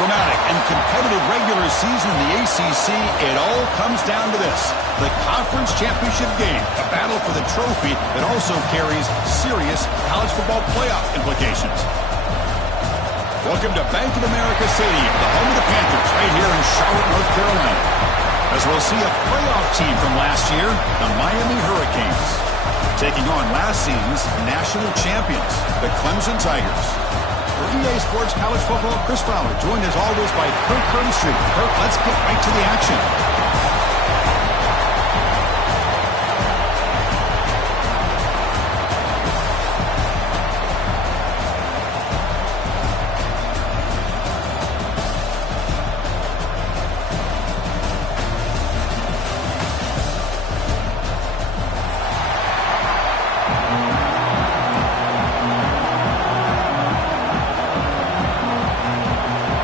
dramatic and competitive regular season in the ACC, it all comes down to this: the conference championship game, a battle for the trophy that also carries serious college football playoff implications. Welcome to Bank of America Stadium, the home of the Panthers, right here in Charlotte, North Carolina, as we'll see a playoff team from last year, the Miami Hurricanes, taking on last season's national champions, the Clemson Tigers. For EA Sports College Football, Chris Fowler, joined as always by Kirk Herbstreit. Kirk, let's get right to the action.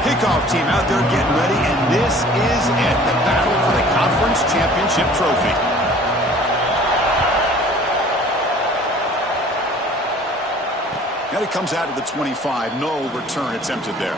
Kickoff team out there getting ready, and this is it, the battle for the conference championship trophy. And it comes out of the 25, no return attempted there.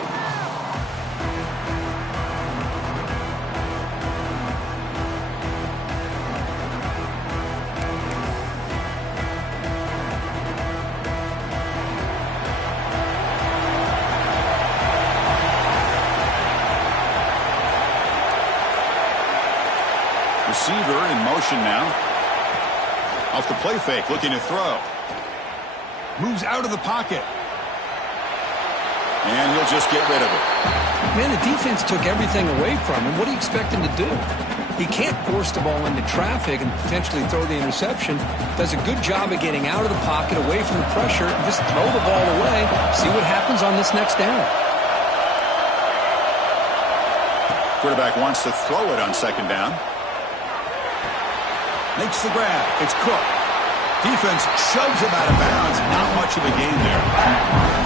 Receiver in motion now. Off the play fake, looking to throw. Moves out of the pocket. And he'll just get rid of it. Man, the defense took everything away from him. What do you expect him to do? He can't force the ball into traffic and potentially throw the interception. Does a good job of getting out of the pocket, away from the pressure, and just throw the ball away. See what happens on this next down. Quarterback wants to throw it on second down. Makes the grab. It's Cook. Defense shoves him out of bounds. Not much of a gain there.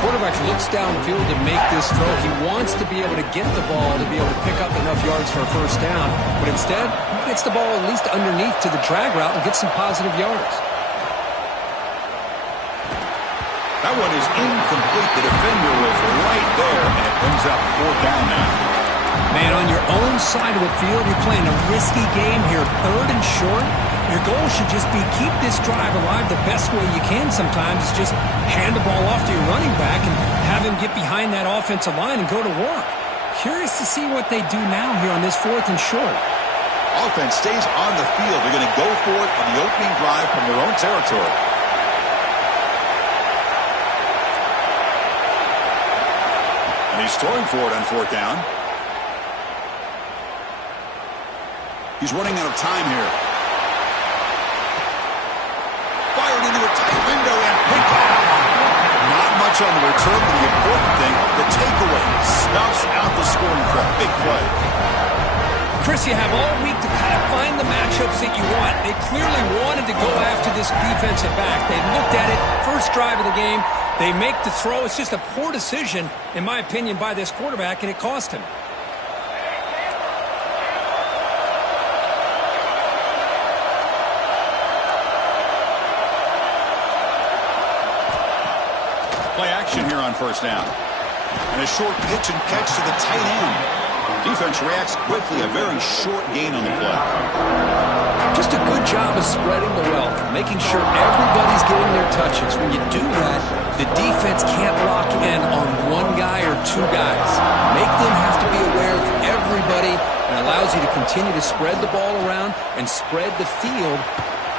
Quarterback looks downfield to make this throw. He wants to be able to get the ball to be able to pick up enough yards for a first down. But instead, he gets the ball at least underneath to the drag route and gets some positive yards. That one is incomplete. The defender was right there, and it brings up fourth down now. Man, on your own side of the field, you're playing a risky game here. Third and short. Your goal should just be keep this drive alive the best way you can sometimes. Just hand the ball off to your running back and have him get behind that offensive line and go to work. Curious to see what they do now here on this fourth and short. Offense stays on the field. They're going to go for it on the opening drive from their own territory. And he's throwing for it on fourth down. He's running out of time here. Fired into a tight window and picked off. Not much on the return, but the important thing, the takeaway, snuffs out the scoring threat. Big play. Chris, you have all week to kind of find the matchups that you want. They clearly wanted to go after this defensive back. They looked at it, first drive of the game. They make the throw. It's just a poor decision, in my opinion, by this quarterback, and it cost him. Play action here on first down. And a short pitch and catch to the tight end. Defense reacts quickly. A very short gain on the play. Just a good job of spreading the wealth, making sure everybody's getting their touches. When you do that, the defense can't lock in on one guy or two guys. Make them have to be aware of everybody, and allows you to continue to spread the ball around and spread the field.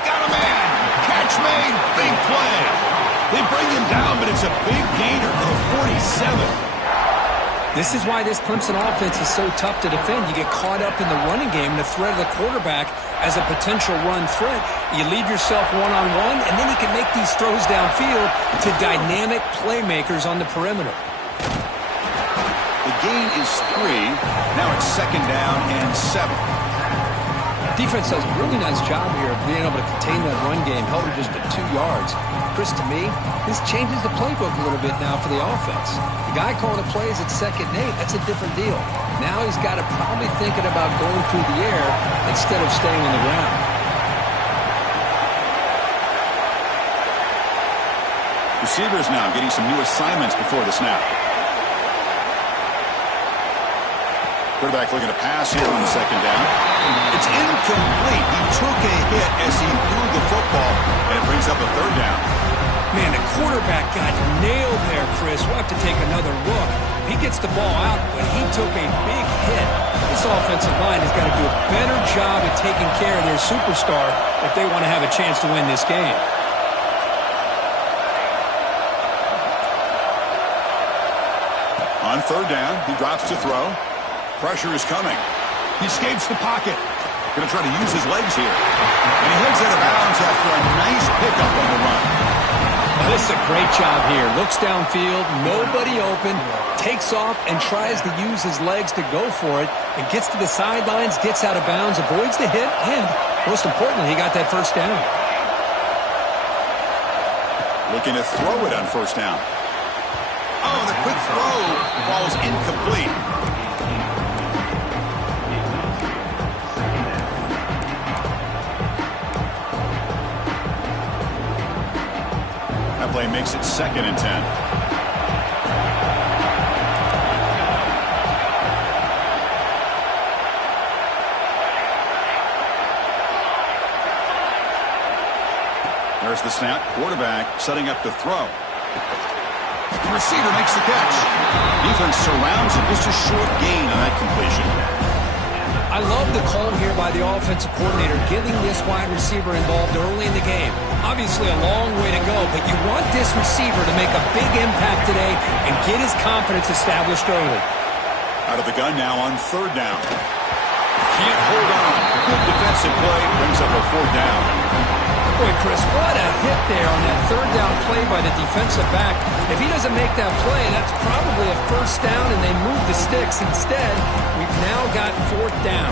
Got a man. Catch made. Big play. They bring him down, but it's a big gainer to the 47. This is why this Clemson offense is so tough to defend. You get caught up in the running game and the threat of the quarterback as a potential run threat. You leave yourself one-on-one, and then you can make these throws downfield to dynamic playmakers on the perimeter. The gain is 3. Now it's second down and 7. Defense does a really nice job here of being able to contain that run game, held it just at 2 yards. Chris, to me, this changes the playbook a little bit now for the offense. The guy calling the plays at 2nd and 8, that's a different deal. Now he's got to probably thinking about going through the air instead of staying on the ground. Receivers now getting some new assignments before the snap. Quarterback looking to pass here on the second down. It's incomplete. He took a hit as he threw the football, and it brings up a third down. Man, the quarterback got nailed there, Chris. We'll have to take another look. He gets the ball out, but he took a big hit. This offensive line has got to do a better job at taking care of their superstar if they want to have a chance to win this game. On third down, he drops to throw. Pressure is coming. He escapes the pocket. Going to try to use his legs here. And he heads out of bounds after a nice pickup on the run. Well, this is a great job here. Looks downfield, nobody open, takes off and tries to use his legs to go for it, and gets to the sidelines, gets out of bounds, avoids the hit, and most importantly, he got that first down. Looking to throw it on first down. Oh, the quick throw falls incomplete. That play makes it 2nd and 10. There's the snap. Quarterback setting up the throw. The receiver makes the catch. Defense surrounds him. Just a short gain on that completion. I love the call here by the offensive coordinator, getting this wide receiver involved early in the game. Obviously a long way to go, but you want this receiver to make a big impact today and get his confidence established early. Out of the gun now on third down. Can't hold on. Good defensive play. Brings up a fourth down. Boy, Chris, what a hit there on that third down play by the defensive back. If he doesn't make that play, that's probably a first down, and they move the sticks. Instead, we've now got fourth down.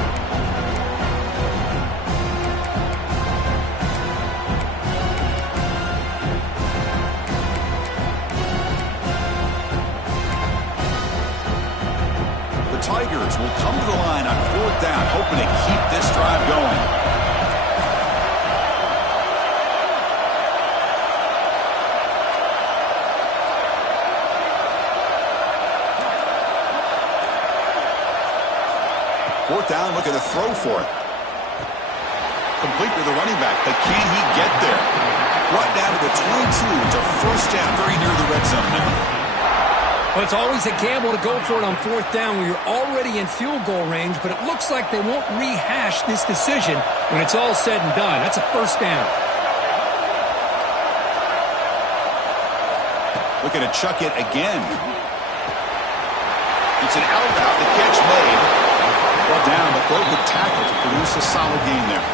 The Tigers will come to the line on fourth down, hoping to keep this drive going. Fourth down, looking to throw for it. Complete with the running back, but can he get there? Brought down to the 22. It's a first down, very near the red zone now. Well, it's always a gamble to go for it on fourth down when you're already in field goal range, but it looks like they won't rehash this decision when it's all said and done. That's a first down. Looking to chuck it again. It's an out route, the catch made. Brought down, but broke the tackle to produce a solid gain there.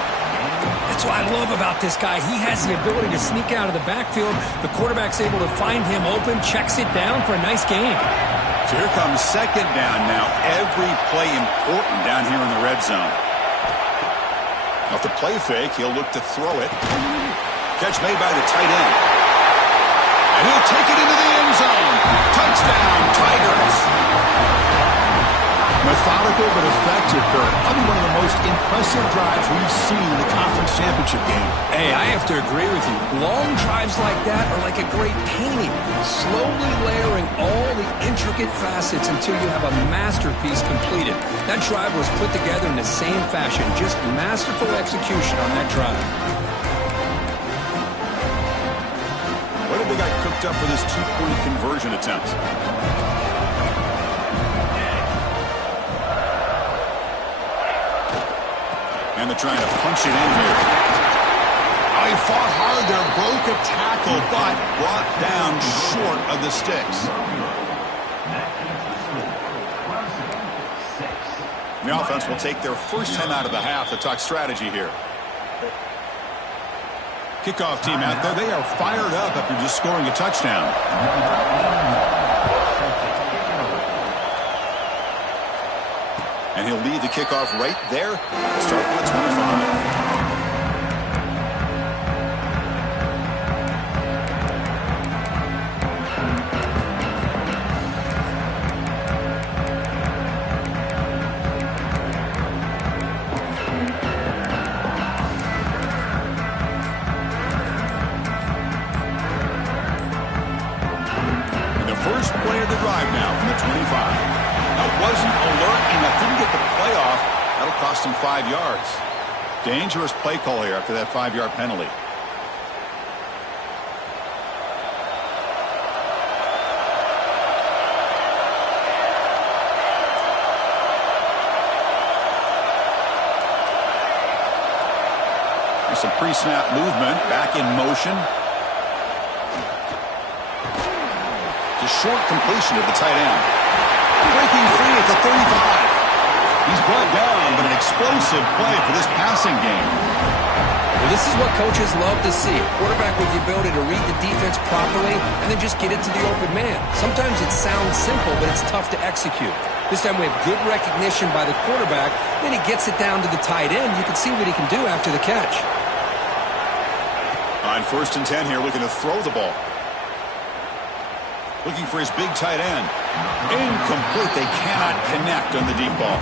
That's what I love about this guy. He has the ability to sneak out of the backfield. The quarterback's able to find him open, checks it down for a nice gain. So here comes second down now. Every play important down here in the red zone. Off the play fake, he'll look to throw it. Catch made by the tight end. And he'll take it into the end zone. Touchdown, Tigers. Methodical but effective, Kurt. Probably one of the most impressive drives we've seen in the conference championship game. Hey, I have to agree with you. Long drives like that are like a great painting, slowly layering all the intricate facets until you have a masterpiece completed. That drive was put together in the same fashion, just masterful execution on that drive. What have they got cooked up for this two-point conversion attempt? And they're trying to punch it in here. Oh, he fought hard there, broke a tackle, but brought down short of the sticks. The offense will take their first time out of the half to talk strategy here. Kickoff team out there, they are fired up after just scoring a touchdown. And he'll lead the kickoff right there. Start with 25. And the first play of the drive now from the 25. Wasn't alert enough, didn't get the cost him 5 yards. Dangerous play call here after that 5-yard penalty. Some pre-snap movement, back in motion. Just short completion of the tight end. Breaking free at the 35. He's brought down, but an explosive play for this passing game. Well, this is what coaches love to see. A quarterback with the ability to read the defense properly and then just get it to the open man. Sometimes it sounds simple, but it's tough to execute. This time we have good recognition by the quarterback. Then he gets it down to the tight end. You can see what he can do after the catch. On 1st and 10 here, looking to throw the ball. Looking for his big tight end. Incomplete. They cannot connect on the deep ball.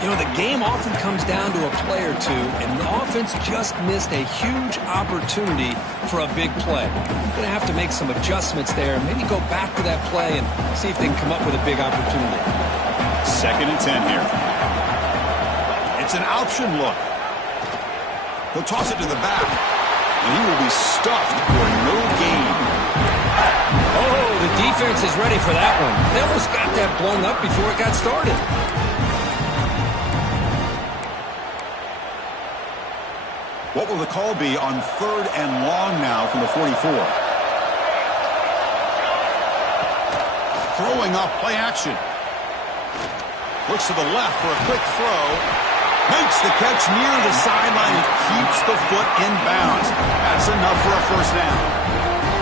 You know, the game often comes down to a play or two, and the offense just missed a huge opportunity for a big play. Going to have to make some adjustments there, maybe go back to that play and see if they can come up with a big opportunity. 2nd and 10 here. It's an option look. He'll toss it to the back. And he will be stuffed for no gain. Oh, the defense is ready for that one. They almost got that blown up before it got started. What will the call be on 3rd and long now from the 44? Throwing off play action. Looks to the left for a quick throw. Makes the catch near the sideline and keeps the foot in bounds. That's enough for a first down.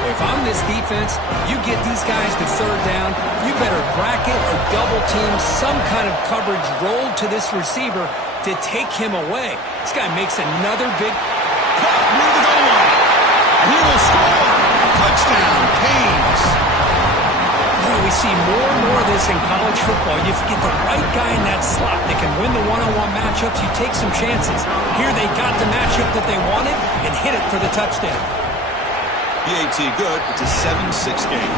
If I'm this defense, you get these guys to 3rd down, you better bracket or double team some kind of coverage rolled to this receiver to take him away. This guy makes another big cut near the goal line. And he will score. Touchdown, Canes. We see more and more of this in college football. You get the right guy in that slot that can win the one-on-one matchups. You take some chances. Here they got the matchup that they wanted and hit it for the touchdown. PAT good. It's a 7-6 game.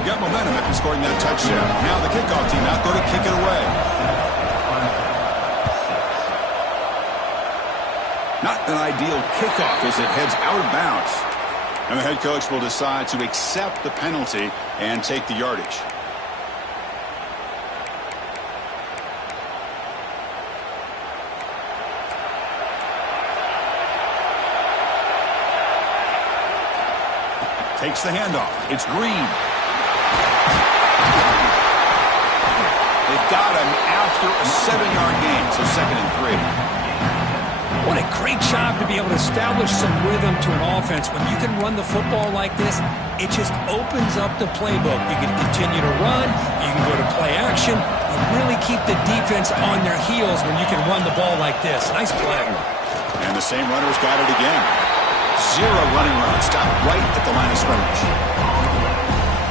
You got momentum after scoring that touchdown. Now the kickoff team out go to kick it away. Not an ideal kickoff as it heads out of bounds. And the head coach will decide to accept the penalty and take the yardage. Takes the handoff. It's Green. They've got him after a 7-yard gain, so 2nd and 3. What a great job to be able to establish some rhythm to an offense. When you can run the football like this, it just opens up the playbook. You can continue to run. You can go to play action. You really keep the defense on their heels when you can run the ball like this. Nice play. And the same runner's got it again. 0 running route. Stopped right at the line of scrimmage.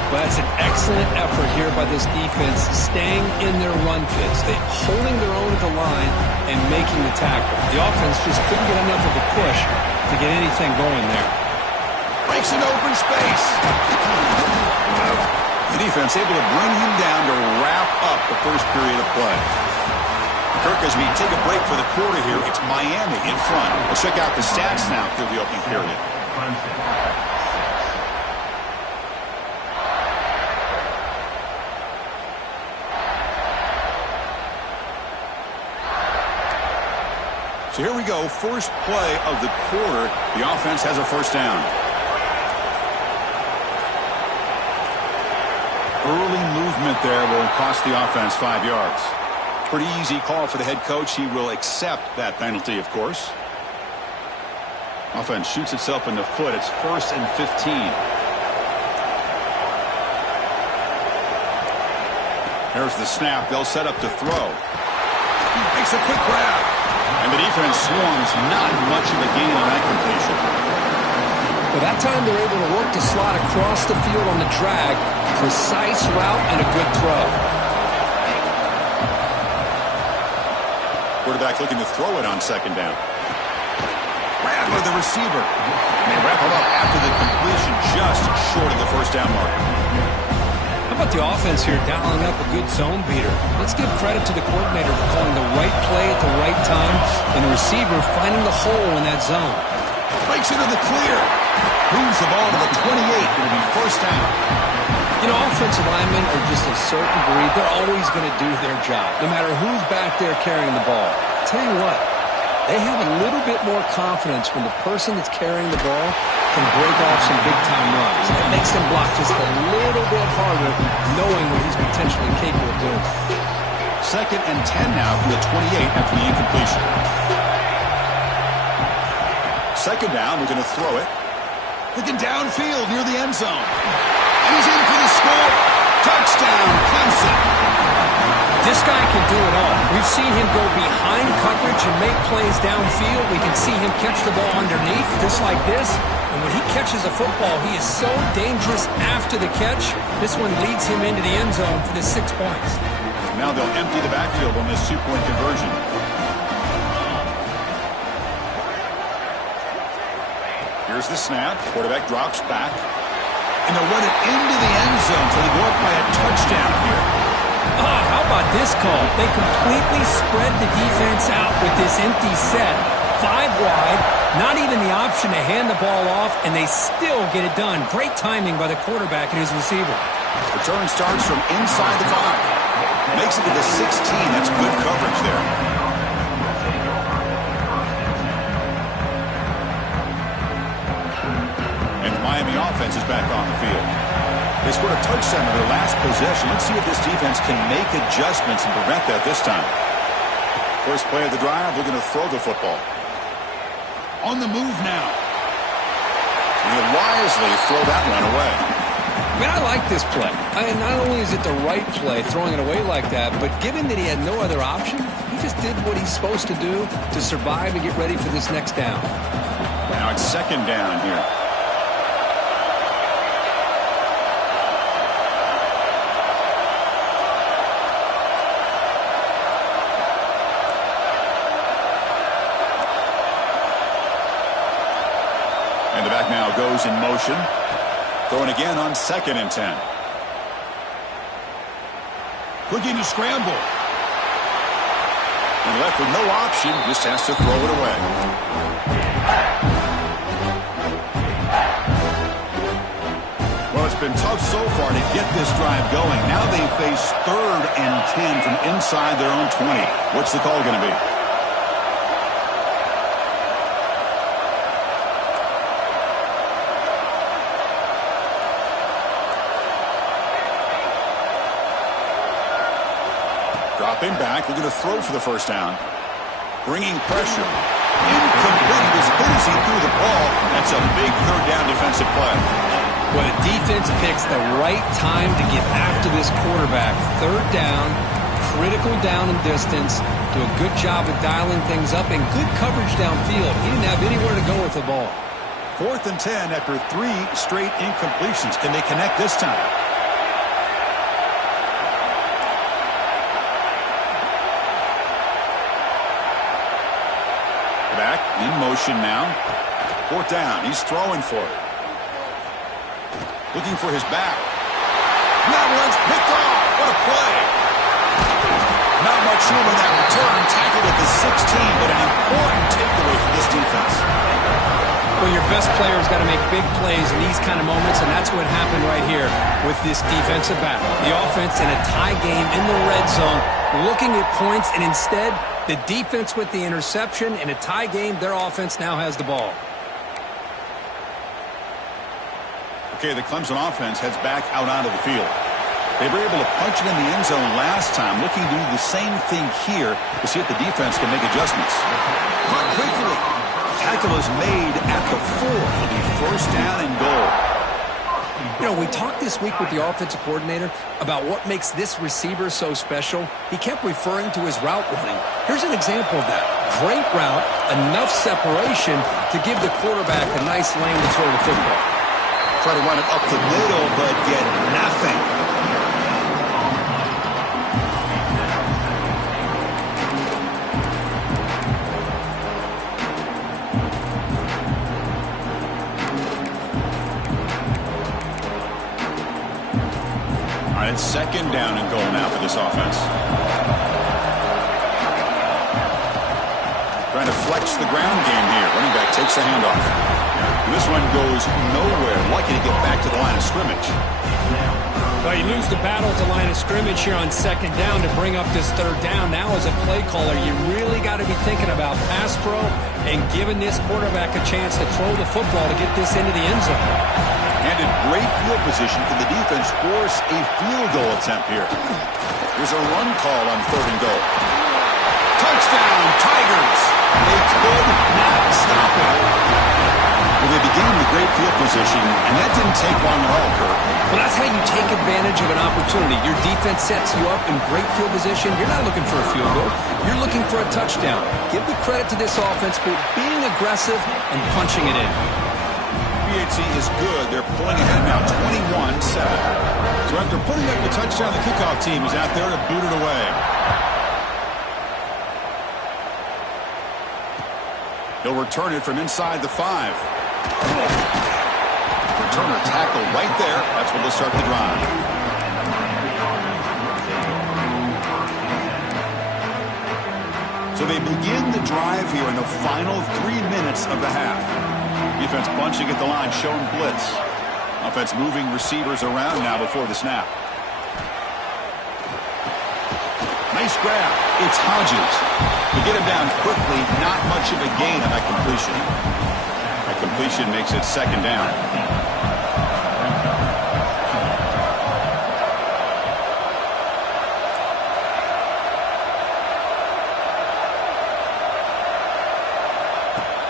Well, that's an excellent effort here by this defense, staying in their run fits. They're holding their own at the line and making the tackle. The offense just couldn't get enough of a push to get anything going there. Breaks an open space. The defense able to bring him down to wrap up the first period of play. Kirk, as we take a break for the quarter here, it's Miami in front. Let's check out the stats now through the opening period. So here we go, first play of the quarter. The offense has a first down. Early movement there will cost the offense 5 yards. Pretty easy call for the head coach. He will accept that penalty, of course. Offense shoots itself in the foot. It's 1st and 15. There's the snap. They'll set up to throw. Makes a quick grab. And the defense swarms. Not much of a gain on that completion. Well, that time they're able to work the slot across the field on the drag. Precise route and a good throw. Quarterback looking to throw it on 2nd down. Ran with the receiver. And they wrap him up after the completion just short of the first down mark. How about the offense here dialing up a good zone beater? Let's give credit to the coordinator for calling the right play at the right time and the receiver finding the hole in that zone. Breaks into the clear. Moves the ball to the 28. It'll be first down. You know, offensive linemen are just a certain breed. They're always going to do their job, no matter who's back there carrying the ball. I'll tell you what, they have a little bit more confidence when the person that's carrying the ball can break off some big-time runs. It makes them block just a little bit harder, knowing what he's potentially capable of doing. 2nd and 10 now from the 28 after the incompletion. 2nd down, we're going to throw it. Looking downfield near the end zone. And he's in for the score. Touchdown, Clemson. This guy can do it all. We've seen him go behind coverage and make plays downfield. We can see him catch the ball underneath, just like this. And when he catches a football, he is so dangerous after the catch. This one leads him into the end zone for the 6 points. Now they'll empty the backfield on this 2-point conversion. Here's the snap. Quarterback drops back. And they'll run it into the end zone, so they go up by a touchdown here. How about this call? They completely spread the defense out with this empty set. 5 wide, not even the option to hand the ball off, and they still get it done. Great timing by the quarterback and his receiver. Return starts from inside the 5. Makes it to the 16. That's good coverage there. And the Miami offense is back on the field. They scored a touchdown in their last possession. Let's see if this defense can make adjustments and prevent that this time. First play of the drive, they're going to throw the football. On the move now. And he'll wisely throw that one away. I mean, I like this play. Not only is it the right play, throwing it away like that, but given that he had no other option, he just did what he's supposed to do to survive and get ready for this next down. Now it's 2nd down here. And the back now goes in motion. Throwing again on 2nd and 10. Looking to scramble. And left with no option, just has to throw it away. Well, it's been tough so far to get this drive going. Now they face 3rd and 10 from inside their own 20. What's the call going to be? Dropping back, we're going to throw for the first down. Bringing pressure. Incomplete as good as he threw the ball. That's a big 3rd down defensive play. When a defense picks the right time to get after this quarterback, 3rd down, critical down and distance, do a good job of dialing things up, and good coverage downfield. He didn't have anywhere to go with the ball. 4th and 10 after 3 straight incompletions. Can they connect this time? Back in motion now. 4th down. He's throwing for it. Looking for his back. And that one's picked off. What a play. Not much room in that return. Tackled at the 16, but an important takeaway for this defense. Well, your best player's got to make big plays in these kind of moments, and that's what happened right here with this defensive battle. The offense in a tie game in the red zone, looking at points, and instead, the defense with the interception. In a tie game, their offense now has the ball. Okay, the Clemson offense heads back out onto the field. They were able to punch it in the end zone last time, looking to do the same thing here to see if the defense can make adjustments. Caught quickly. Tackle is made at the 4. It'll be first down and goal. You know, we talked this week with the offensive coordinator about what makes this receiver so special. He kept referring to his route running. Here's an example of that. Great route, enough separation to give the quarterback a nice lane to throw the football. Try to run it up the middle, but get nothing. second down and goal now for this offense. Trying to flex the ground game here. Running back takes the handoff. This one goes nowhere. Lucky to get back to the line of scrimmage. Well, you lose the battle at the line of scrimmage here on second down to bring up this third down. Now as a play caller, you really got to be thinking about pass pro and giving this quarterback a chance to throw the football to get this into the end zone. And in great field position, can the defense force a field goal attempt here? There's a run call on third and goal. Touchdown, Tigers! They could not stop it. Well, they began in a great field position, and that didn't take long at all, Kurt. Well, that's how you take advantage of an opportunity. Your defense sets you up in great field position. You're not looking for a field goal. You're looking for a touchdown. Give the credit to this offense for being aggressive and punching it in. PHC is good. They're pulling ahead now, 21-7. So after putting up the touchdown, the kickoff team is out there to boot it away. He'll return it from inside the 5. Returner tackle right there. That's where they'll start the drive. So they begin the drive here in the final 3 minutes of the half. Defense bunching at the line, showing blitz. Offense moving receivers around now before the snap. Nice grab. It's Hodges. To get him down quickly, not much of a gain on that completion. That completion makes it second down.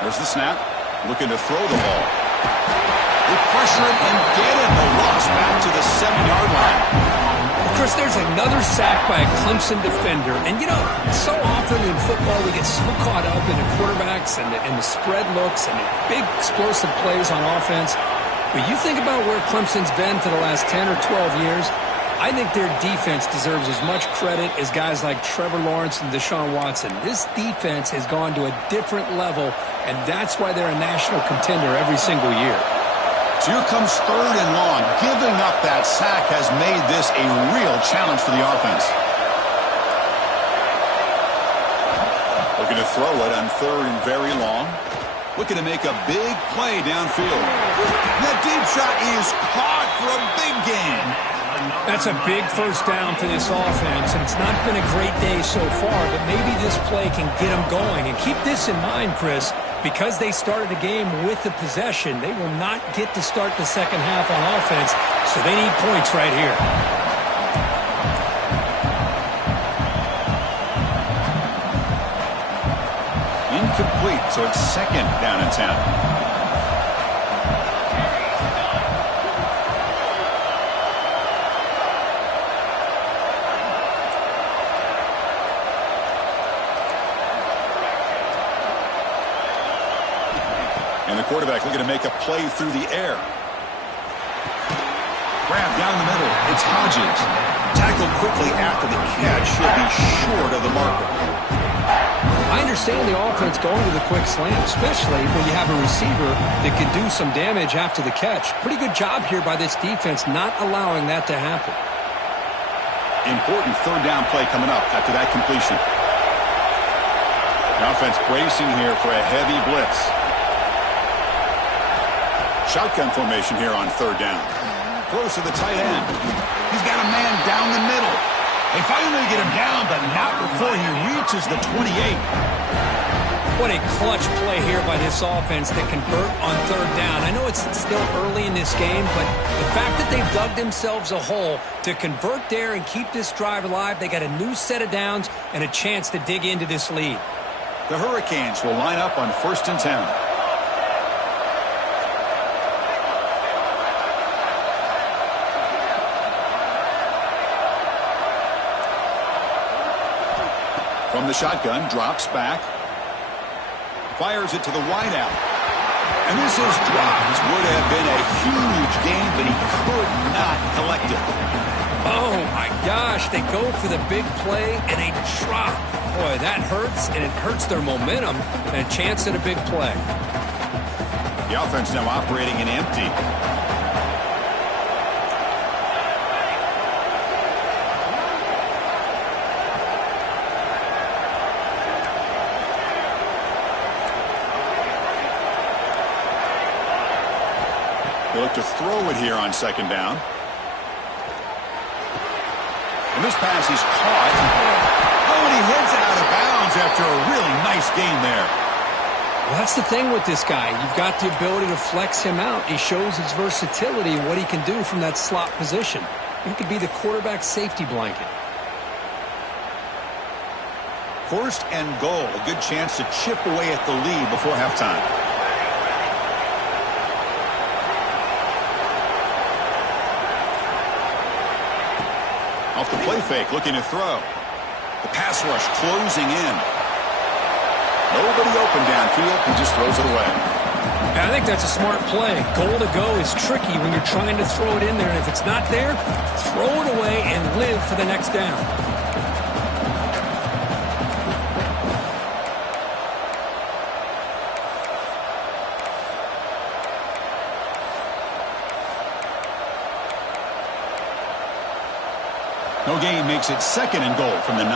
There's the snap. Looking to throw the ball. They pressure it and get it. The loss back to the 7-yard line. Chris, there's another sack by a Clemson defender. And, you know, so often in football we get so caught up in the quarterbacks and the spread looks and the big explosive plays on offense. But you think about where Clemson's been for the last 10 or 12 years, I think their defense deserves as much credit as guys like Trevor Lawrence and Deshaun Watson. This defense has gone to a different level, and that's why they're a national contender every single year. So here comes third and long. Giving up that sack has made this a real challenge for the offense. Looking to throw it on third and very long. Looking to make a big play downfield. That deep shot is caught for a big gain. That's a big first down for this offense, and it's not been a great day so far, but maybe this play can get them going. And keep this in mind, Chris, because they started the game with the possession, they will not get to start the second half on offense, so they need points right here. Incomplete, so it's second down and 10. And the quarterback looking to make a play through the air. Grab down the middle. It's Hodges. Tackled quickly after the catch. He'll be short of the marker. I understand the offense going to the quick slant, especially when you have a receiver that can do some damage after the catch. Pretty good job here by this defense not allowing that to happen. Important third down play coming up after that completion. The offense bracing here for a heavy blitz. Shotgun formation here on third down. Close to the tight end. He's got a man down the middle. They finally get him down, but not before he reaches the 28. What a clutch play here by this offense to convert on third down. I know it's still early in this game, but the fact that they've dug themselves a hole to convert there and keep this drive alive, they got a new set of downs and a chance to dig into this lead. The Hurricanes will line up on 1st and 10. From the shotgun, drops back. Fires it to the wideout. And this is dropped. Would have been a huge gain, but he could not collect it. Oh, my gosh. They go for the big play, and they drop. Boy, that hurts, and it hurts their momentum and a chance at a big play. The offense now operating in empty. They look to throw it here on second down. And this pass is caught. Oh, and he heads out of bounds after a really nice gain there. Well, that's the thing with this guy. You've got the ability to flex him out. He shows his versatility and what he can do from that slot position. He could be the quarterback safety blanket. First and goal. A good chance to chip away at the lead before halftime. Off the play fake, looking to throw. The pass rush closing in. Nobody open downfield. He just throws it away. And I think that's a smart play. Goal to go is tricky when you're trying to throw it in there. And if it's not there, throw it away and live for the next down. No gain makes it second and goal from the 9.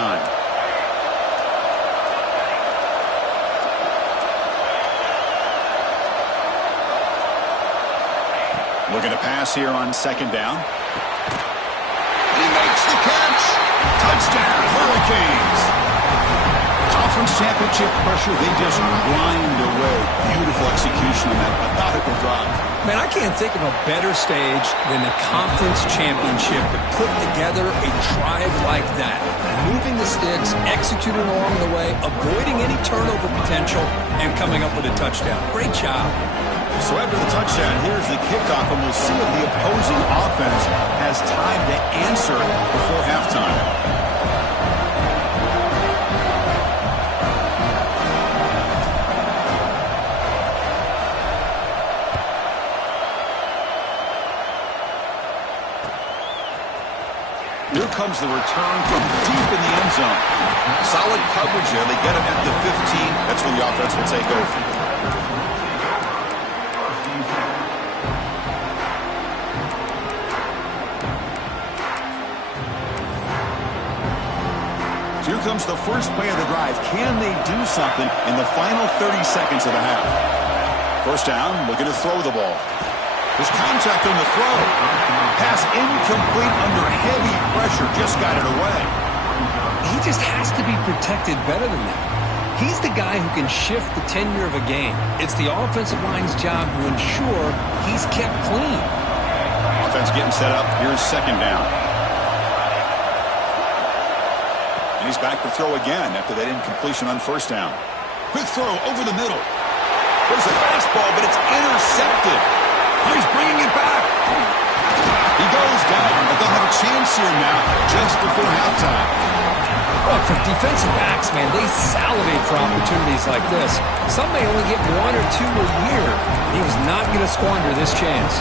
Looking to pass here on second down. He makes the catch. Touchdown, Hurricanes. Conference championship pressure, they just grind away. Beautiful execution on that methodical drive. Man, I can't think of a better stage than the conference championship to put together a drive like that. Moving the sticks, executing along the way, avoiding any turnover potential, and coming up with a touchdown. Great job. So after the touchdown, here's the kickoff, and we'll see if the opposing offense has time to answer before halftime. Here comes the return from deep in the end zone. Solid coverage there. They get him at the 15. That's where the offense will take over. Here comes the first play of the drive. Can they do something in the final 30 seconds of the half? First down, looking to throw the ball. There's contact on the throw. Pass incomplete under heavy pressure. Just got it away. He just has to be protected better than that. He's the guy who can shift the tenure of a game. It's the offensive line's job to ensure he's kept clean. Offense getting set up. Here's second down. And he's back to throw again after that incompletion on first down. Quick throw over the middle. There's a fastball, but it's intercepted. He's bringing it back. He goes down, but they'll have a chance here now just before halftime. Well, for defensive backs, man, they salivate for opportunities like this. Some may only get 1 or 2 a year. He was not going to squander this chance.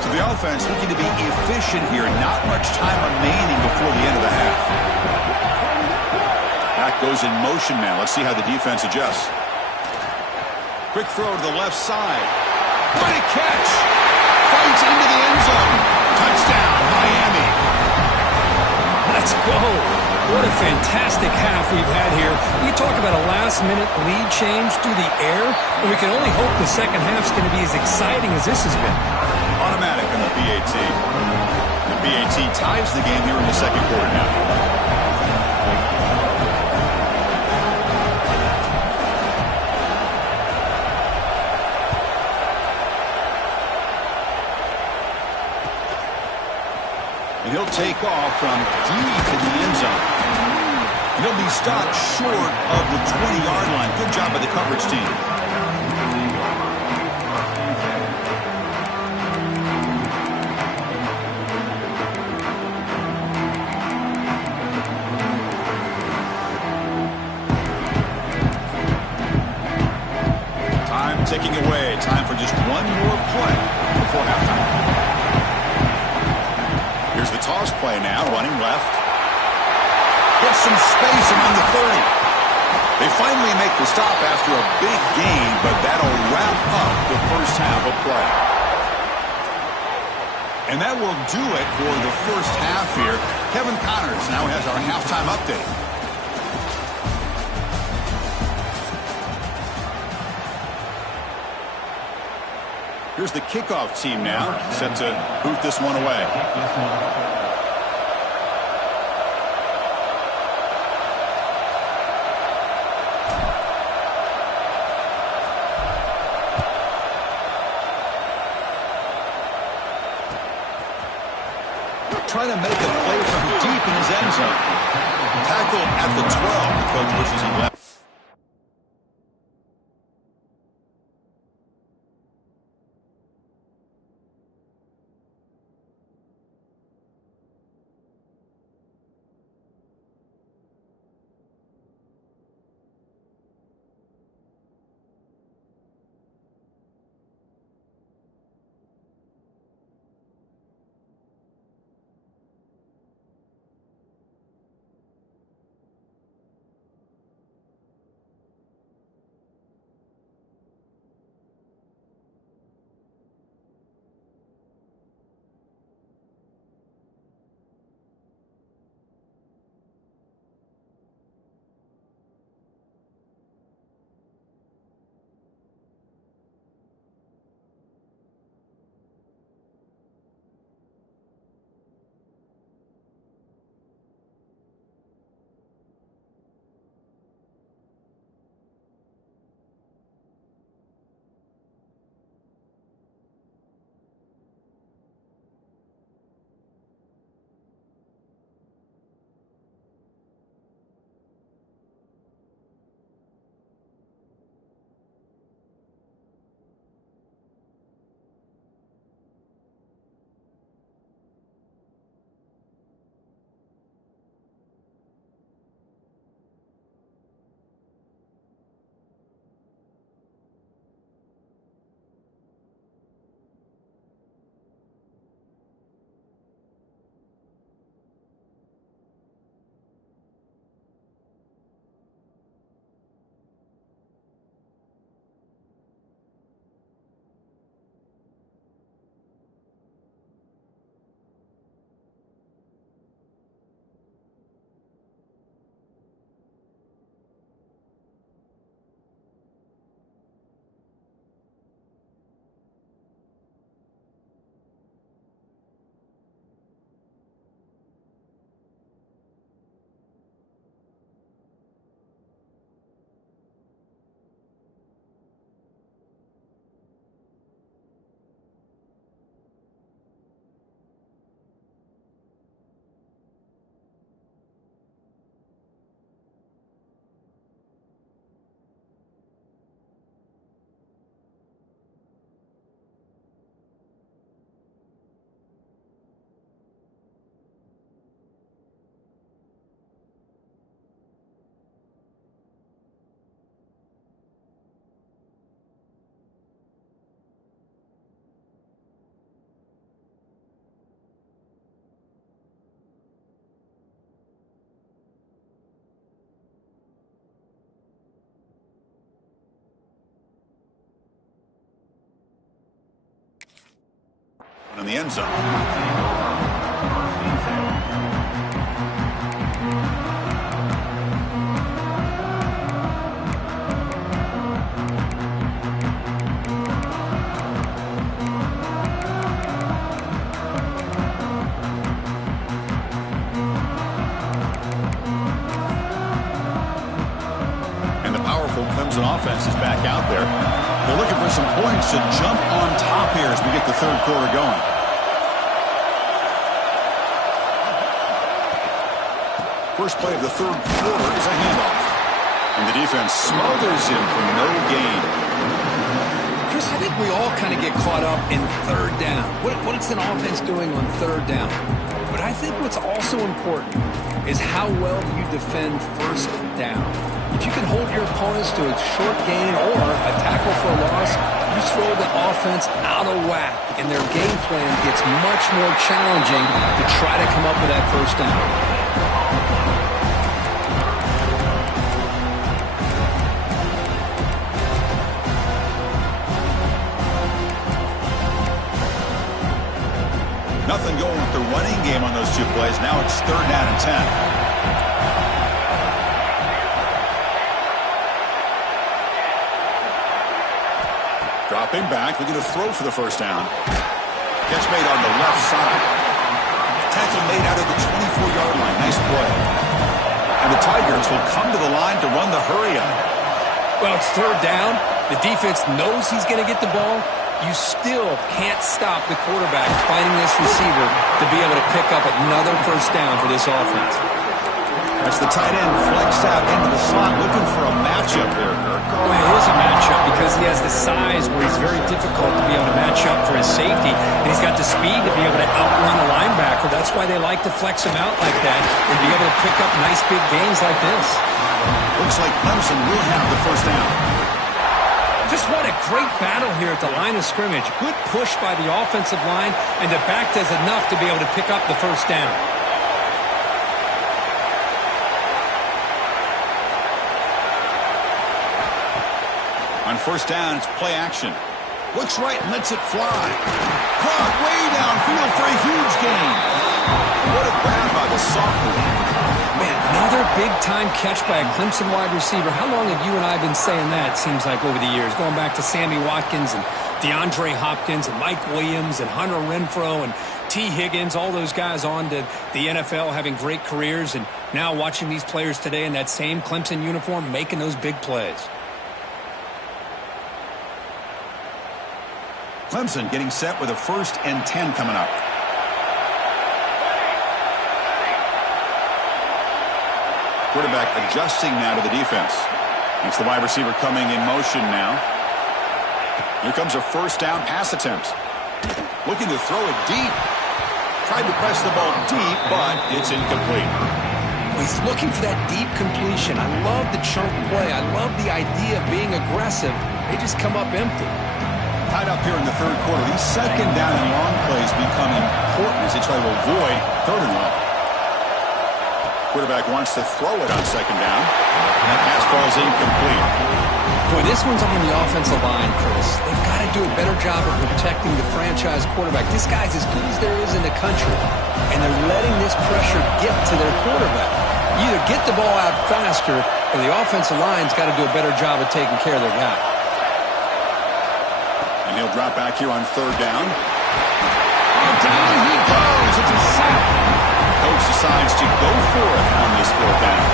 So the offense looking to be efficient here. Not much time remaining before the end of the half. Back goes in motion now. Let's see how the defense adjusts. Quick throw to the left side. What a catch! Fights into the end zone. Touchdown, Miami. Let's go. What a fantastic half we've had here. We talk about a last-minute lead change through the air, and we can only hope the second half's going to be as exciting as this has been. Automatic on the BAT. The BAT ties the game here in the second quarter now. And he'll take off from deep in the end zone. And he'll be stopped short of the 20-yard line. Good job by the coverage team. Time ticking away. Time for just one more play before halftime. Here's the toss play now, running left. Gets some space around the 30. They finally make the stop after a big gain, but that'll wrap up the first half of play. And that will do it for the first half here. Kevin Connors now has our halftime update. Here's the kickoff team now, set to boot this one away. Trying to make a play from deep in his end zone. Tackled at the 12. The coach wishes he left. In the end zone. And the powerful Clemson offense is back out there. They're looking for some points to jump on top here as we get the third quarter going. First play of the third quarter is a handoff. And the defense smothers him for no gain. Chris, I think we all kind of get caught up in third down. What's an offense doing on third down? But I think what's also important is how well you defend first down. If you can hold your opponents to a short gain or a tackle for a loss, you throw the offense out of whack, and their game plan gets much more challenging to try to come up with that first down. Nothing going with the running game on those two plays. Now it's 3rd down and 10. Dropping back, looking to throw for the first down. Catch made on the left side. Tackle made out of the 24-yard line. Nice play. And the Tigers will come to the line to run the hurry-up. Well, it's third down. The defense knows he's going to get the ball. You still can't stop the quarterback finding this receiver to be able to pick up another first down for this offense. That's the tight end flexed out into the slot, looking for a matchup there, Kirk. Well, it is a matchup because he has the size where he's very difficult to be able to match up for his safety, and he's got the speed to be able to outrun a linebacker. That's why they like to flex him out like that and be able to pick up nice big gains like this. Looks like Clemson will have the first down. Just what a great battle here at the line of scrimmage. Good push by the offensive line, and the back does enough to be able to pick up the first down. On first down, it's play action. Looks right and lets it fly. Caught way downfield for a huge gain. What a grab by the sophomore. Man, another big-time catch by a Clemson wide receiver. How long have you and I been saying that, it seems like, over the years? Going back to Sammy Watkins and DeAndre Hopkins and Mike Williams and Hunter Renfrow and T. Higgins, all those guys on to the NFL having great careers, and now watching these players today in that same Clemson uniform making those big plays. Clemson getting set with a 1st and 10 coming up. Quarterback adjusting now to the defense. It's the wide receiver coming in motion now. Here comes a first down pass attempt. Looking to throw it deep. Tried to press the ball deep, but it's incomplete. He's looking for that deep completion. I love the chunk play. I love the idea of being aggressive. They just come up empty. Tied up here in the third quarter. These second down and long plays become important as they try to avoid third and long. Quarterback wants to throw it on second down. And that pass falls incomplete. Boy, this one's on the offensive line, Chris. They've got to do a better job of protecting the franchise quarterback. This guy's as good as there is in the country, and they're letting this pressure get to their quarterback. You either get the ball out faster, or the offensive line's got to do a better job of taking care of their guy. And he'll drop back here on third down. And down he goes. It's a sack. Coach decides to go for it on this fourth down.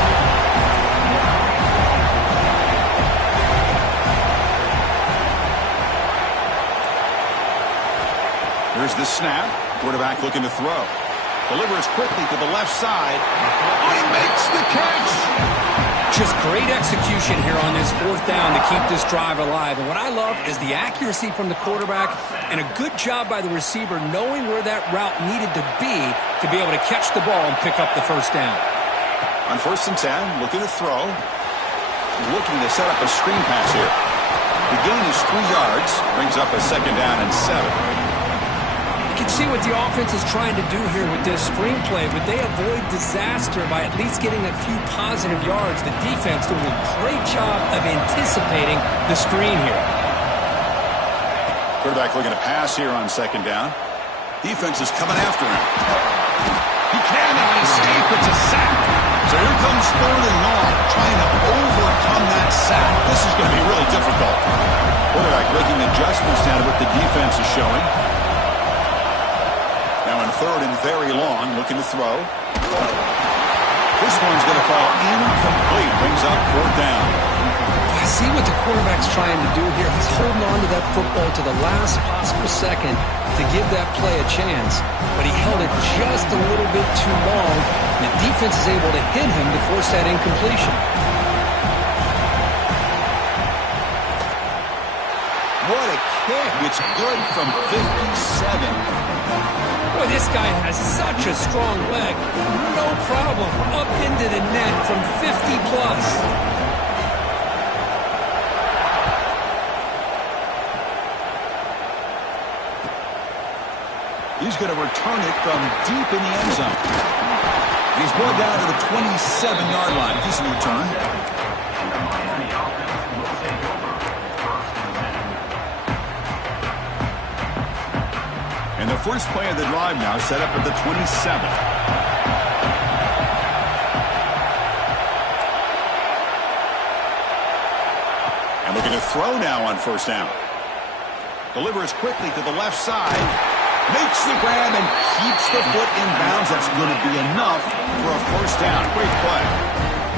Here's the snap. Quarterback looking to throw. Delivers quickly to the left side. Oh, he makes the catch. Just great execution here on this fourth down to keep this drive alive. And what I love is the accuracy from the quarterback and a good job by the receiver knowing where that route needed to be able to catch the ball and pick up the first down. On 1st and 10, looking to throw. Looking to set up a screen pass here. The gain is 3 yards. Brings up a second down and 7. You can see what the offense is trying to do here with this screenplay, but they avoid disaster by at least getting a few positive yards. The defense doing a great job of anticipating the screen here. Quarterback looking to pass here on second down. Defense is coming after him. He cannot escape. It's a sack. So here comes third and long, trying to overcome that sack. This is going to be really difficult. Quarterback making adjustments down to what the defense is showing. Now in third and very long, looking to throw. This one's going to fall incomplete. Brings up fourth down. I see what the quarterback's trying to do here. He's holding on to that football to the last possible second to give that play a chance. But he held it just a little bit too long. And the defense is able to hit him to force that incompletion. What a kick. It's good from 57. Boy, this guy has such a strong leg. No problem. Up into the net from 50 plus. He's going to return it from deep in the end zone. He's brought down to the 27-yard line. Decent return. And the first play of the drive now set up at the 27. And looking to throw now on first down. Delivers quickly to the left side. Makes the grab and keeps the foot in bounds. That's going to be enough for a first down. Great play.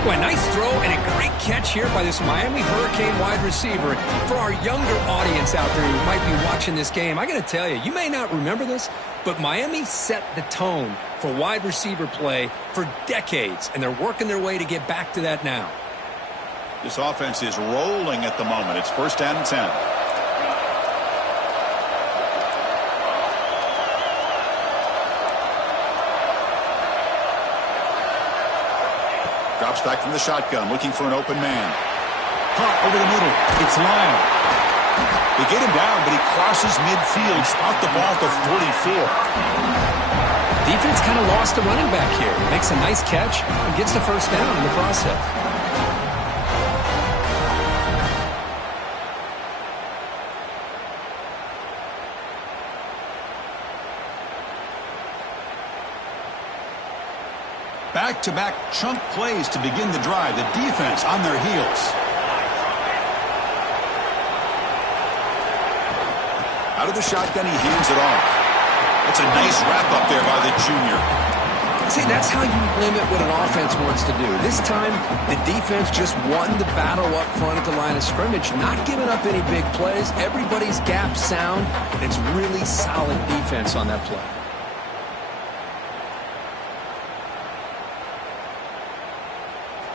Well, a nice throw and a great catch here by this Miami Hurricane wide receiver. For our younger audience out there who might be watching this game, I got to tell you, you may not remember this, but Miami set the tone for wide receiver play for decades, and they're working their way to get back to that now. This offense is rolling at the moment. It's first down and 10. Drops back from the shotgun, looking for an open man. Caught over the middle. It's Lyle. They get him down, but he crosses midfield. Spot the ball at the 44. Defense kind of lost a running back here. Makes a nice catch and gets the first down in the process. Back-to-back chunk plays to begin the drive. The defense on their heels. Out of the shotgun, he hands it off. That's a nice wrap-up there by the junior. See, that's how you limit what an offense wants to do. This time, the defense just won the battle up front at the line of scrimmage, not giving up any big plays. Everybody's gap sound. It's really solid defense on that play.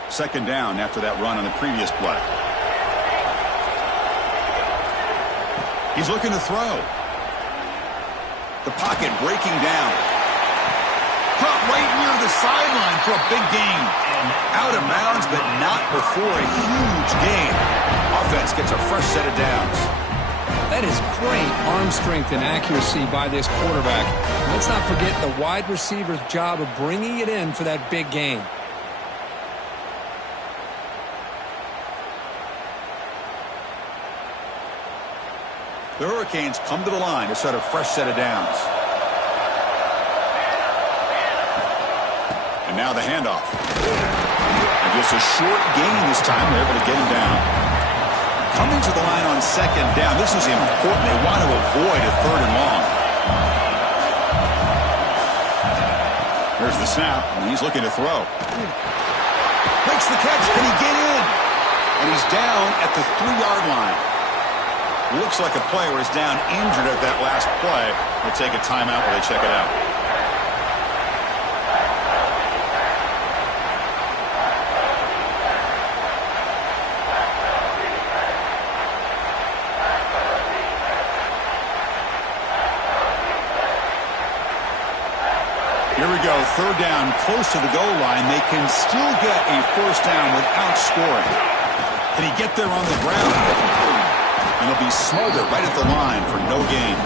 Second down after that run on the previous play. He's looking to throw. The pocket breaking down. Caught right near the sideline for a big gain. And out of bounds, but not before a huge gain. Offense gets a fresh set of downs. That is great arm strength and accuracy by this quarterback. Let's not forget the wide receiver's job of bringing it in for that big gain. The Hurricanes come to the line to set a fresh set of downs. And now the handoff. And just a short gain this time. They're able to get him down. Coming to the line on second down. This is important. They want to avoid a third and long. There's the snap, and he's looking to throw. Makes the catch. Can he get in? And he's down at the 3-yard line. Looks like a player is down injured at that last play. We'll take a timeout while they check it out. Here we go, third down, close to the goal line. They can still get a first down without scoring. Can he get there on the ground? And he'll be smothered right at the line for no gain.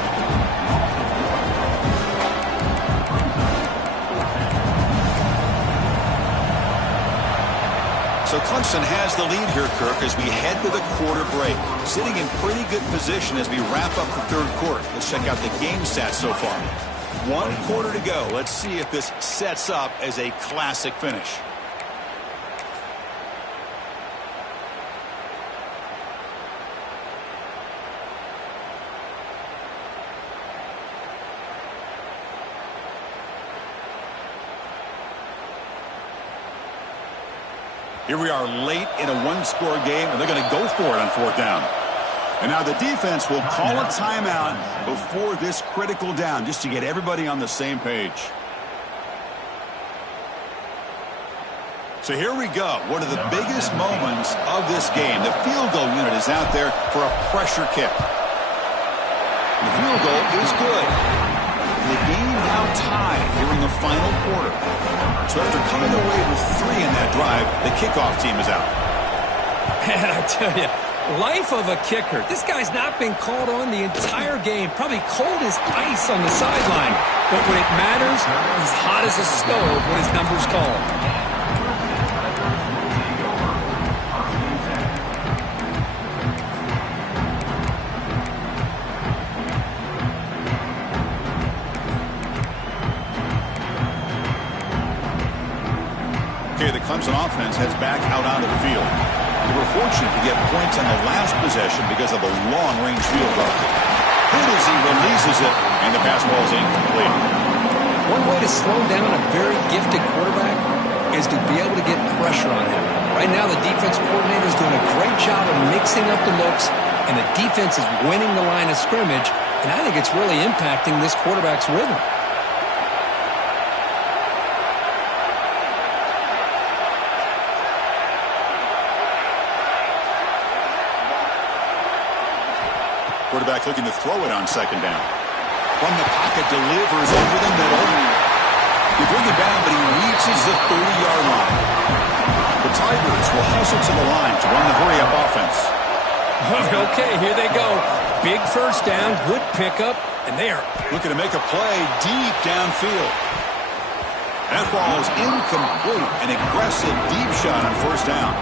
So Clemson has the lead here, Kirk, as we head to the quarter break. Sitting in pretty good position as we wrap up the third quarter. Let's check out the game stats so far. 1 quarter to go. Let's see if this sets up as a classic finish. Here we are late in a one-score game, and they're going to go for it on fourth down. And now the defense will call a timeout before this critical down, just to get everybody on the same page. So here we go. One of the biggest moments of this game. The field goal unit is out there for a pressure kick. The field goal is good. The game now tied here in the final quarter. So after coming away with 3 in that drive, the kickoff team is out. Man, I tell you, life of a kicker. This guy's not been called on the entire game. Probably cold as ice on the sideline. But when it matters, he's hot as a stove when his number's called. The Clemson offense heads back out onto the field. They were fortunate to get points on the last possession because of a long-range field goal. hit as he releases it, and the pass ball is incomplete. One way to slow down a very gifted quarterback is to be able to get pressure on him. Right now, the defense coordinator is doing a great job of mixing up the looks, and the defense is winning the line of scrimmage, and I think it's really impacting this quarterback's rhythm. Quarterback looking to throw it on second down. From the pocket, delivers over the middle. They bring it down, but he reaches the 30-yard line. The Tigers will hustle to the line to run the hurry-up offense. Okay, here they go. Big first down, good pickup, and they are looking to make a play deep downfield. That ball is incomplete. An aggressive deep shot on first down.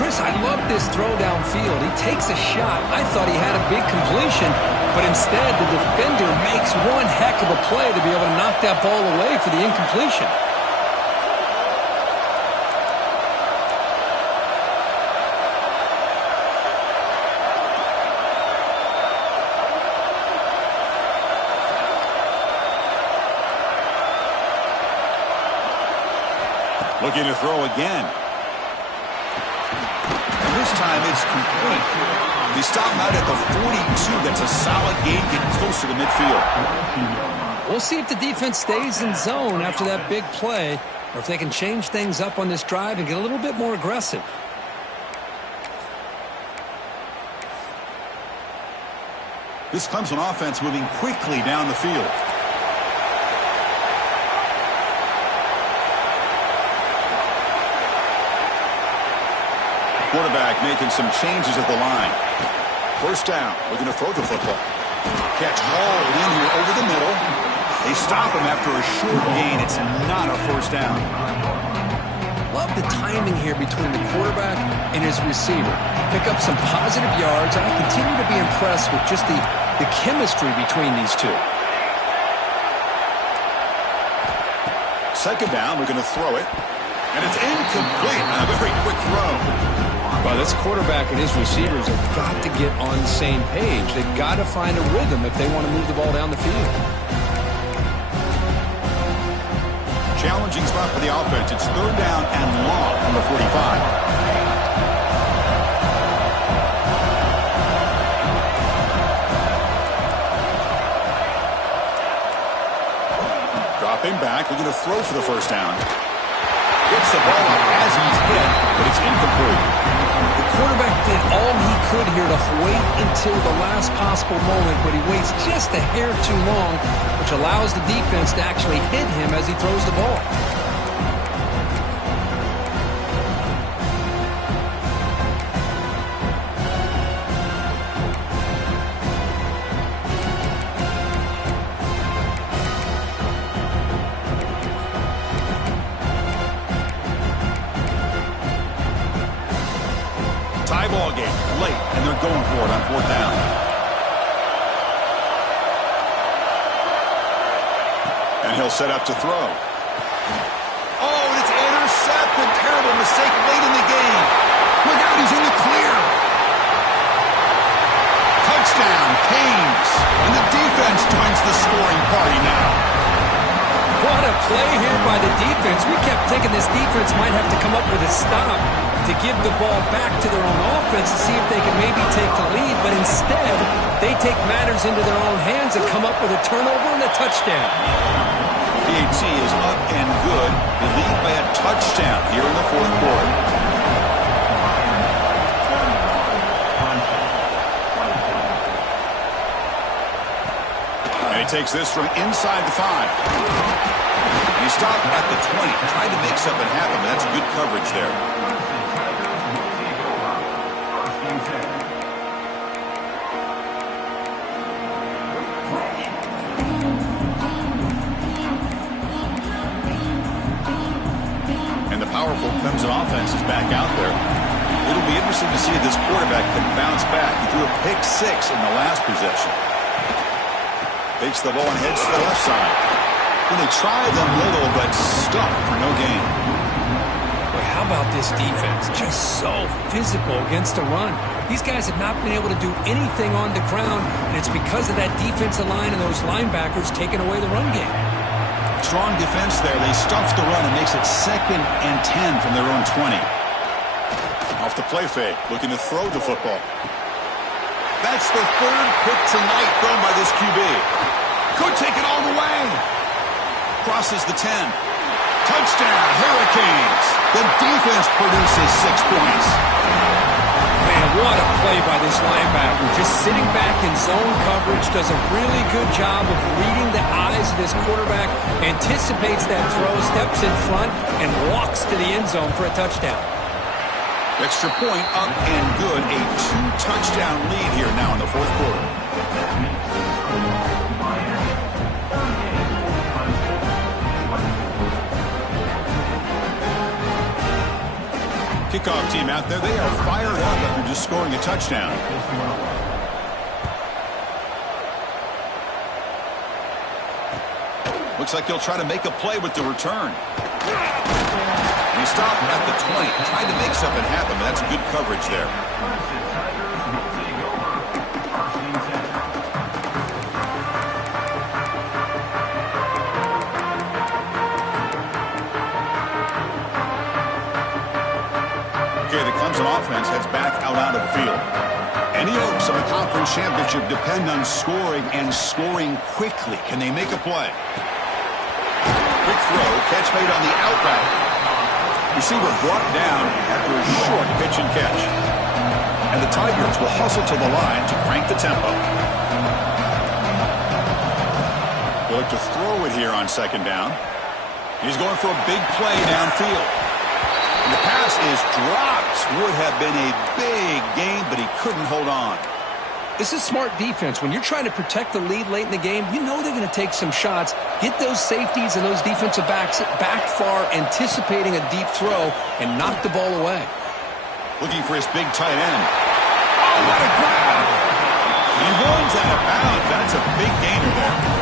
Chris, I love this throw downfield. He takes a shot. I thought he had a big completion, but instead the defender makes one heck of a play to be able to knock that ball away for the incompletion. Looking to throw again. And this time it's complete. They stop him out at the 42. That's a solid gain, getting closer to midfield. We'll see if the defense stays in zone after that big play, or if they can change things up on this drive and get a little bit more aggressive. This Clemson offense moving quickly down the field. Quarterback making some changes at the line. First down. Looking to throw the football. Catch hauled in here over the middle. They stop him after a short gain. It's not a first down. Love the timing here between the quarterback and his receiver. Pick up some positive yards. I continue to be impressed with just the chemistry between these two. Second down. We're going to throw it. And it's incomplete. A very quick throw. Well, this quarterback and his receivers have got to get on the same page. They've got to find a rhythm if they want to move the ball down the field. Challenging spot for the offense. It's third down and long from the 45. Dropping back. We're going to throw for the first down. Gets the ball up as he's hit, but it's incomplete. The quarterback did all he could here to wait until the last possible moment, but he waits just a hair too long, which allows the defense to actually hit him as he throws the ball. Tie ball game late, and they're going for it on fourth down. And he'll set up to throw. Oh, and it's intercepted. Terrible mistake late in the game. Look out, he's in the clear. Touchdown, Canes. And the defense joins the scoring party now. What a play here by the defense. We kept thinking this defense might have to come up with a stop to give the ball back to their own offense to see if they can maybe take the lead, but instead they take matters into their own hands and come up with a turnover and a touchdown. PAT is up and good. They lead by a touchdown here in the fourth quarter. And he takes this from inside the 5. And he stopped at the 20, trying to make something happen, but that's good coverage there. And the powerful Clemson offense is back out there. It'll be interesting to see if this quarterback can bounce back. He threw a pick 6 in the last possession. Takes the ball and heads to the left side. Well, they tried the middle, but stuck for no gain. Well, how How about this defense? Just so physical against the run. These guys have not been able to do anything on the ground, and it's because of that defensive line and those linebackers taking away the run game. Strong defense there. They stuff the run and makes it 2nd and 10 from their own 20. Off the play fake, looking to throw the football. That's the 3rd pick tonight thrown by this QB. Could take it all the way. Crosses the 10. Touchdown, Hurricanes. The defense produces 6 points. Man, what a play by this linebacker. Just sitting back in zone coverage, does a really good job of reading the eyes of this quarterback, anticipates that throw, steps in front, and walks to the end zone for a touchdown. Extra point up and good. A 2-touchdown lead here now in the 4th quarter. Kickoff team out there. They are fired up after just scoring a touchdown. Looks like he'll try to make a play with the return. He stopped at the 20. Tried to make something happen, but that's good coverage there. Okay, the Clemson offense heads back out onto the field. Any hopes of a conference championship depend on scoring and scoring quickly. Can they make a play? Quick throw, catch made on the out route. Receiver brought down after a short pitch and catch. And the Tigers will hustle to the line to crank the tempo. They look to throw it here on 2nd down. He's going for a big play downfield. And the pass is dropped. Would have been a big game, but he couldn't hold on. This is smart defense. When you're trying to protect the lead late in the game, you know they're going to take some shots, get those safeties and those defensive backs back far, anticipating a deep throw, and knock the ball away. Looking for his big tight end. Oh, what a grab! He runs out of bounds. That's a big gainer there.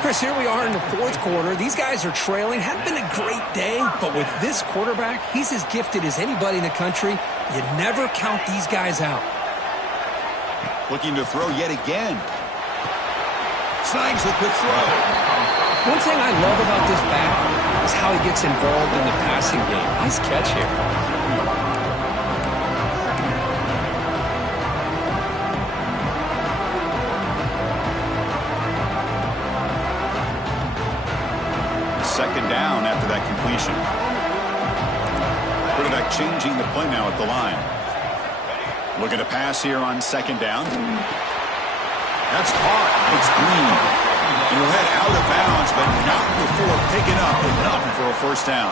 Chris, here we are in the 4th quarter. These guys are trailing. Had been a great day, but with this quarterback, he's as gifted as anybody in the country. You never count these guys out. Looking to throw yet again. Snags the quick throw. One thing I love about this back is how he gets involved in the passing game. Nice catch here. Second down after that completion. Quarterback changing the play now at the line. Looking to pass here on 2nd down. That's caught. It's Green. And he'll head out of bounds, but not before picking up enough for a 1st down.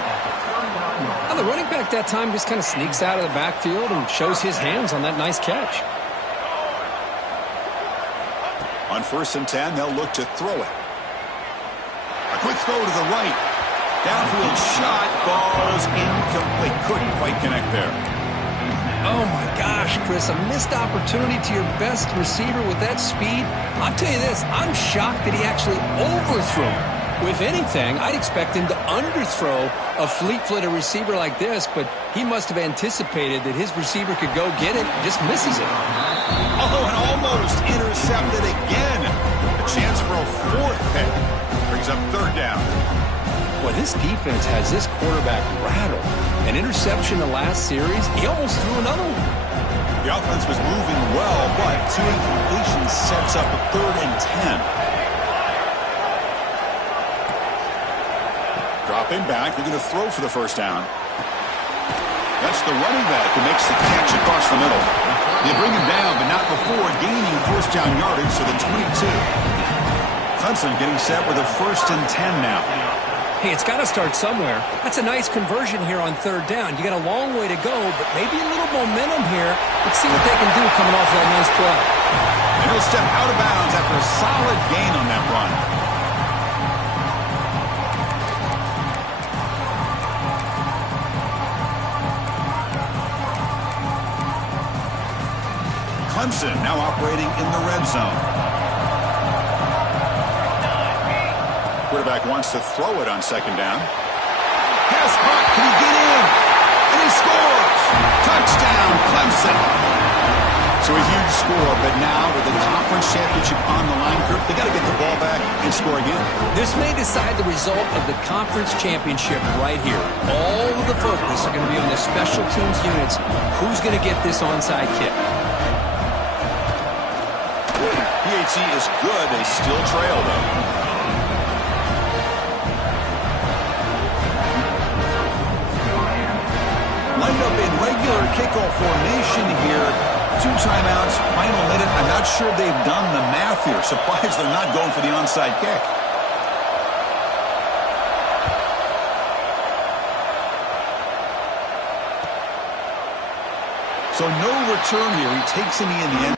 Now the running back that time just kind of sneaks out of the backfield and shows his hands on that nice catch. On 1st and 10, they'll look to throw it. A quick throw to the right. Downfield shot falls incomplete. Couldn't quite connect there. Oh, my gosh, Chris. A missed opportunity to your best receiver with that speed. I'll tell you this. I'm shocked that he actually overthrew him. With anything, I'd expect him to underthrow a fleet-footed receiver like this, but he must have anticipated that his receiver could go get it, just misses it. Oh, and almost intercepted again. A chance for a 4th pick. Brings up 3rd down. Boy, this defense has this quarterback rattled. An interception the last series, he almost threw another one. The offense was moving well, but 2 incompletions sets up a 3rd and 10. Dropping back, they're going to throw for the 1st down. That's the running back who makes the catch across the middle. They bring him down, but not before gaining 1st down yardage to the 22. Clemson getting set with a 1st and 10 now. Hey, it's got to start somewhere. That's a nice conversion here on 3rd down. You got a long way to go, but maybe a little momentum here. Let's see what they can do coming off that nice play. And he'll step out of bounds after a solid gain on that run. Clemson now operating in the red zone. Quarterback wants to throw it on 2nd down. Pass caught. Can he get in? And he set. So a huge score, but now with the conference championship on the line, Kirk, they got to get the ball back and score again. This may decide the result of the conference championship right here. All of the focus are going to be on the special teams units. Who's going to get this onside kick? PHC is good. They still trail, though. Lined up in regular kickoff formation here. 2 timeouts, final minute. I'm not sure they've done the math here. Surprised they're not going for the onside kick. So no return here. He takes in the end.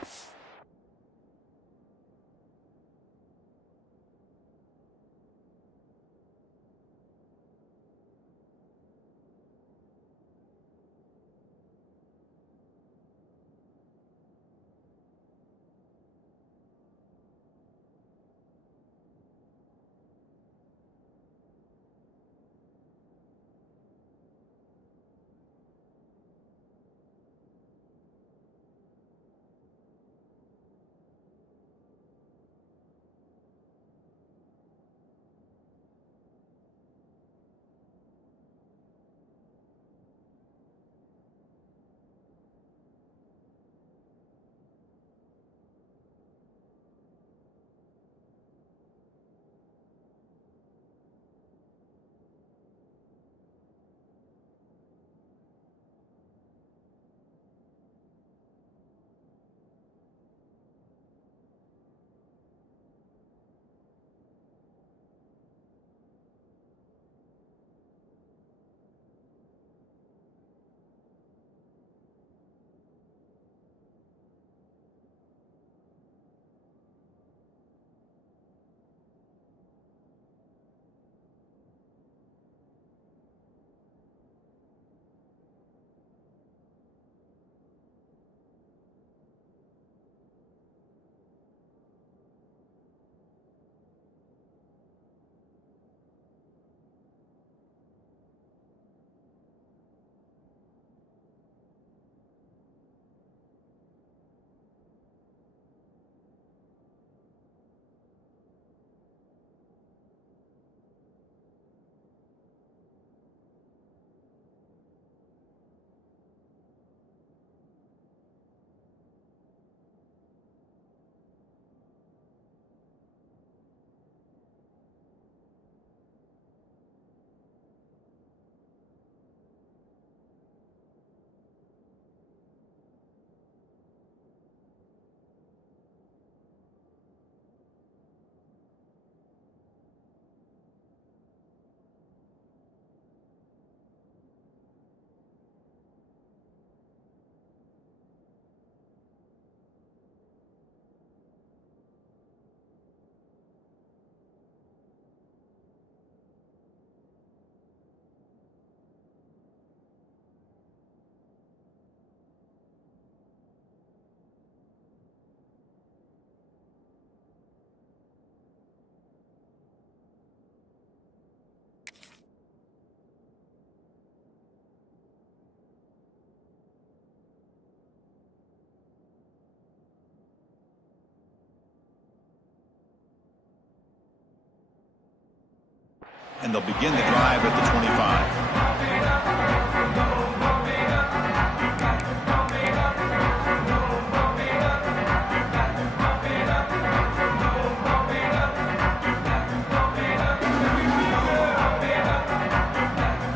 And they'll begin the drive at the 25.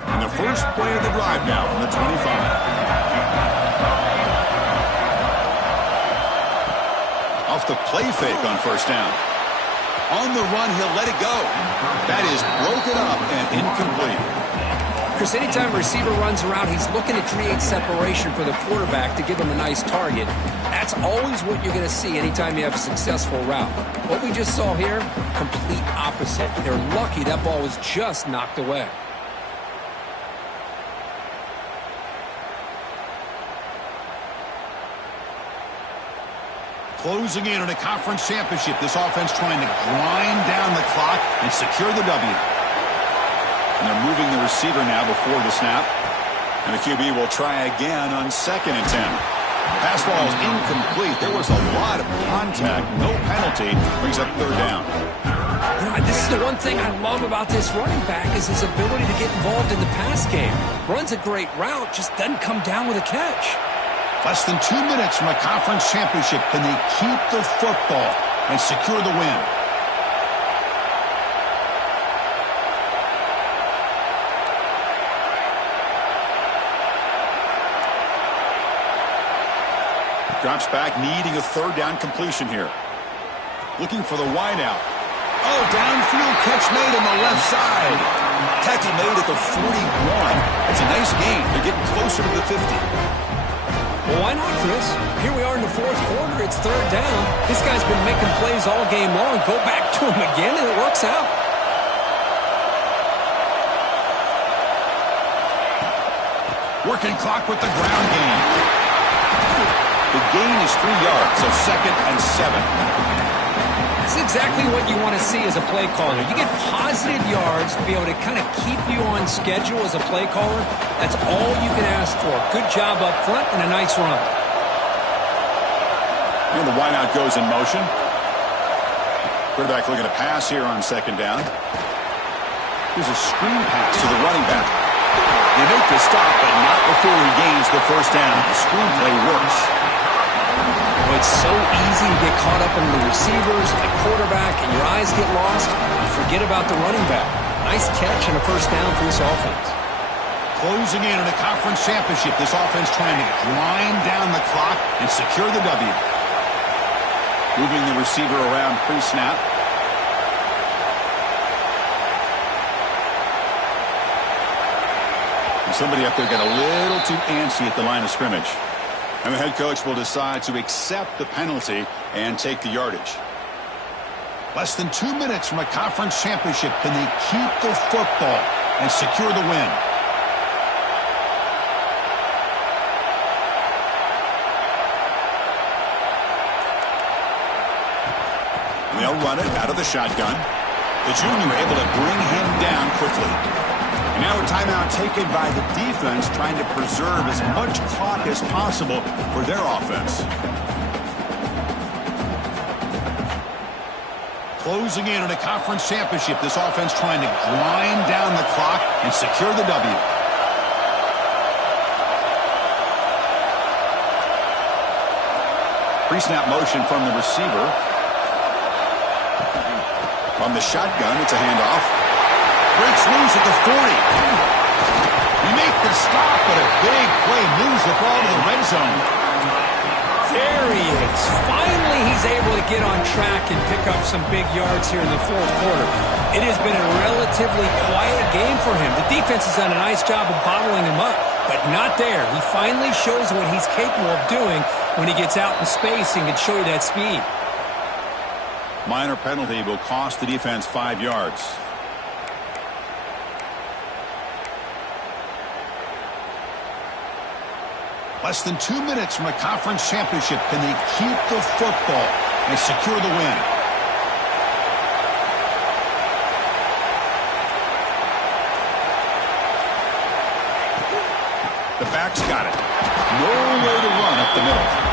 And the first play of the drive now from the 25. Off the play fake on first down. On the run, he'll let it go. That is broken up and incomplete. Chris, anytime a receiver runs around, he's looking to create separation for the quarterback to give him a nice target. That's always what you're going to see anytime you have a successful route. What we just saw here, complete opposite. They're lucky that ball was just knocked away. Closing in on a conference championship. This offense trying to grind down the clock and secure the W. And they're moving the receiver now before the snap. And the QB will try again on 2nd and 10. Pass ball is incomplete. There was a lot of contact. No penalty. Brings up third down. You know, this is the one thing I love about this running back is his ability to get involved in the pass game. Runs a great route, just doesn't come down with a catch. Less than 2 minutes from a conference championship. Can they keep the football and secure the win? Drops back, needing a third down completion here. Looking for the wideout. Oh, downfield catch made on the left side. Tackle made at the 41. That's a nice gain. They're getting closer to the 50. Well, why not, Chris? Here we are in the fourth quarter. It's third down. This guy's been making plays all game long. Go back to him again, and it works out. Working clock with the ground game. The gain is 3 yards, so 2nd and 7. That's exactly what you want to see as a play caller. You get positive yards to be able to kind of keep you on schedule as a play caller. That's all you can ask for. Good job up front and a nice run. And the wideout goes in motion. Quarterback looking to pass here on 2nd down. Here's a screen pass to the running back. They make the stop, but not before he gains the first down. The screenplay works. Well, it's so easy to get caught up in the receivers, the quarterback, and your eyes get lost. You forget about the running back. Nice catch and a first down for this offense. Closing in on a conference championship. This offense trying to grind down the clock and secure the W. Moving the receiver around pre-snap. And somebody up there got a little too antsy at the line of scrimmage. And the head coach will decide to accept the penalty and take the yardage. Less than 2 minutes from a conference championship. Can they keep the football and secure the win? And they'll run it out of the shotgun. The junior able to bring him down quickly. And now a timeout taken by the defense, trying to preserve as much clock as possible for their offense. Closing in on a conference championship. This offense trying to grind down the clock and secure the W. Pre-snap motion from the receiver. On the shotgun, it's a handoff. Breaks loose at the 40. You make the stop, but a big play moves the ball to the red zone. There he is. Finally, he's able to get on track and pick up some big yards here in the fourth quarter. It has been a relatively quiet game for him. The defense has done a nice job of bottling him up, but not there. He finally shows what he's capable of doing when he gets out in space and can show you that speed. Minor penalty will cost the defense 5 yards. Less than 2 minutes from a conference championship. Can they keep the football and secure the win? The back's got it. Nowhere to run up the middle.